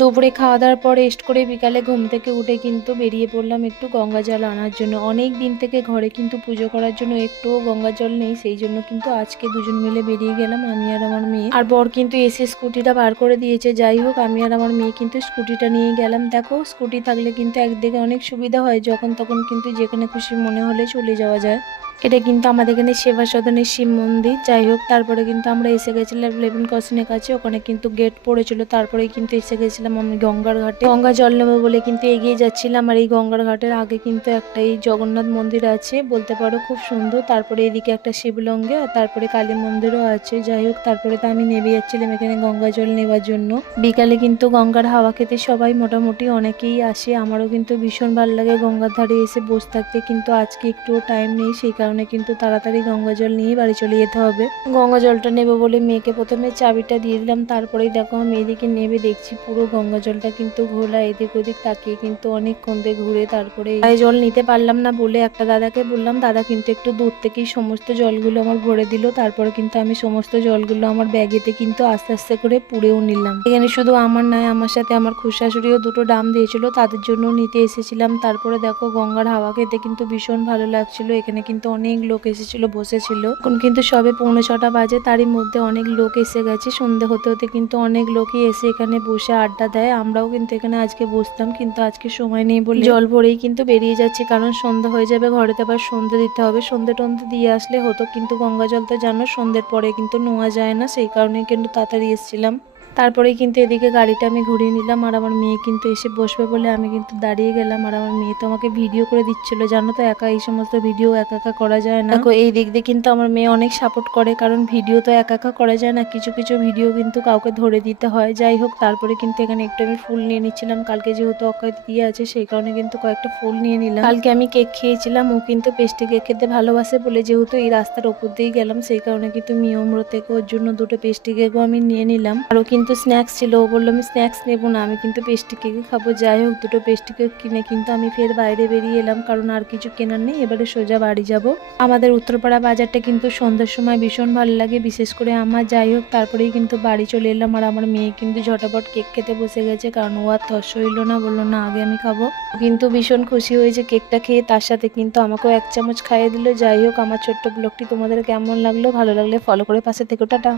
দুপুরে খাওয়া দাওয়ার পর রেস্ট করে বিকালে ঘুম থেকে উঠে কিন্তু বেরিয়ে পড়লাম একটু গঙ্গা জল আনার জন্য। অনেক দিন থেকে ঘরে কিন্তু পুজো করার জন্য একটুও গঙ্গা জল নেই, সেই জন্য কিন্তু আজকে দুজন মিলে বেরিয়ে গেলাম, আমি আর আমার মেয়ে। আর বর কিন্তু এসে স্কুটিটা বার করে দিয়েছে। যাই হোক, আমি আর আমার মেয়ে কিন্তু স্কুটিটা নিয়ে গেলাম। দেখো, স্কুটি থাকলে কিন্তু একদিকে অনেক সুবিধা হয়, যখন তখন কিন্তু যেখানে খুশি মনে হলে চলে যাওয়া যায়। এটা কিন্তু আমাদের এখানে সেবা সদনের শিব মন্দির। যাই হোক, তারপরে কিন্তু আমরা এসে গেছিলাম লেভেন ক্রসিংয়ের কাছে। ওখানে কিন্তু গেট পড়েছিল, তারপরেই কিন্তু এসে গেছিলাম আমি গঙ্গার ঘাটে। গঙ্গা জল নেবো বলে কিন্তু এগিয়ে যাচ্ছিলাম। আর এই গঙ্গার ঘাটের আগে কিন্তু একটা এই জগন্নাথ মন্দির আছে, বলতে পারো খুব সুন্দর। তারপরে এদিকে একটা শিবলঙ্গে, আর তারপরে কালী মন্দিরও আছে। যাই হোক, তারপরে তো আমি নেমে যাচ্ছিলাম এখানে গঙ্গা জল নেওয়ার জন্য। বিকালে কিন্তু গঙ্গার হাওয়া খেতে সবাই মোটামুটি অনেকেই আসে। আমারও কিন্তু ভীষণ ভালো লাগে গঙ্গার ধারে এসে বসে থাকতে, কিন্তু আজকে একটুও টাইম নেই, সেই কারণে কিন্তু তাড়াতাড়ি গঙ্গা জল নিয়ে বাড়ি চলে যেতে হবে। গঙ্গা জলটা নেবো বলে মেয়েকে প্রথমে চাবিটা দিয়ে দিলাম। তারপরেই দেখো আমি এদিকে নেবে দেখছি পুরো গঙ্গা জলটা কিন্তু ঘোলা, এদিক ওদিক তাকিয়ে কিন্তু অনেকক্ষণ ধরে ঘুরে তারপরে জল নিতে পারলাম না বলে একটা দাদাকে বললাম। দাদা কিন্তু একটু দূর থেকেই সমস্ত জলগুলো আমার ভরে দিল। তারপরে কিন্তু আমি সমস্ত জলগুলো আমার ব্যাগেতে কিন্তু আস্তে আস্তে করে পুড়েও নিলাম। এখানে শুধু আমার নয়, আমার সাথে আমার খুশাশুড়িও দুটো ডাম দিয়েছিল, তাদের জন্য নিতে এসেছিলাম। তারপরে দেখো গঙ্গার হাওয়া খেতে কিন্তু ভীষণ ভালো লাগছিল। এখানে কিন্তু অনেক লোক এসেছিল, বসেছিল। এখন কিন্তু সবে 6:45 বাজে, তারই মধ্যে অনেক লোক এসে গেছে। সন্ধে হতে হতে কিন্তু অনেক লোকই এসে এখানে বসে আড্ডা দেয়। আমরাও কিন্তু এখানে আজকে বসতাম, কিন্তু আজকে সময় নেই বলে জল ভরেই কিন্তু বেরিয়ে যাচ্ছি, কারণ সন্ধ্যা হয়ে যাবে, ঘরেতে আবার সন্ধ্যে দিতে হবে। সন্ধ্যে টন্ধে দিয়ে আসলে হতো, কিন্তু গঙ্গা জল তো জানো সন্ধ্যের পরে কিন্তু নোয়া যায় না, সেই কারণে কিন্তু তাড়াতাড়ি এসেছিলাম। তারপরেই কিন্তু এদিকে গাড়িটা আমি ঘুরিয়ে নিলাম, আর আমার মেয়ে কিন্তু এসে বসবে বলে আমি কিন্তু দাঁড়িয়ে গেলাম। আর আমার মেয়ে তো আমাকে ভিডিও করে দিচ্ছিল, জানো তো একা এই সমস্ত ভিডিও একা একা করা যায় না। দেখো এই দিক দিয়ে কিন্তু আমার মেয়ে অনেক সাপোর্ট করে, কারণ ভিডিও তো একা একা করা যায় না, কিছু কিছু ভিডিও কিন্তু কাউকে ধরে দিতে হয়। যাই হোক, তারপরে কিন্তু এখানে একটু আমি ফুল নিয়ে নিচ্ছিলাম। কালকে যেহেতু অক্ষয় দিয়ে আছে, সেই কারণে কিন্তু কয়েকটা ফুল নিয়ে নিলাম। কালকে আমি কেক খেয়েছিলাম, ও কিন্তু পেস্ট্রি কেক খেতে ভালোবাসে বলে, যেহেতু এই রাস্তার ওপর দিয়ে গেলাম, সেই কারণে কিন্তু মিয়মরো থেকে ওর জন্য দুটো পেস্ট্রি কেকও আমি নিয়ে নিলাম। আরও কিন্তু স্ন্যাক্স ছিল, ও বললো আমি স্ন্যাক্স নেবো না, আমি কিন্তু পেস্ট্রি কেকই খাবো। যাই হোক, দুটো পেস্ট্রি কেক কিনে কিন্তু আমি ফের বাইরে বেরিয়ে এলাম, কারণ আর কিছু কেনার নেই, এবারে সোজা বাড়ি যাব। আমাদের উত্তরপাড়া বাজারটা কিন্তু সন্ধ্যার সময় ভীষণ ভালো লাগে, বিশেষ করে আমার। যাই হোক, তারপরেই কিন্তু বাড়ি চলে এলাম। আর আমার মেয়ে কিন্তু ঝটাপট কেক খেতে বসে গেছে, কারণ ও আর তস হইল না, বললো না আগে আমি খাবো। কিন্তু ভীষণ খুশি হয়েছে কেকটা খেয়ে, তার সাথে কিন্তু আমাকেও 1 চামচ খাইয়ে দিল। যাই হোক, আমার ছোট্ট ব্লগটি তোমাদের কেমন লাগলো? ভালো লাগলে ফলো করে পাশে থেকো। টাটা।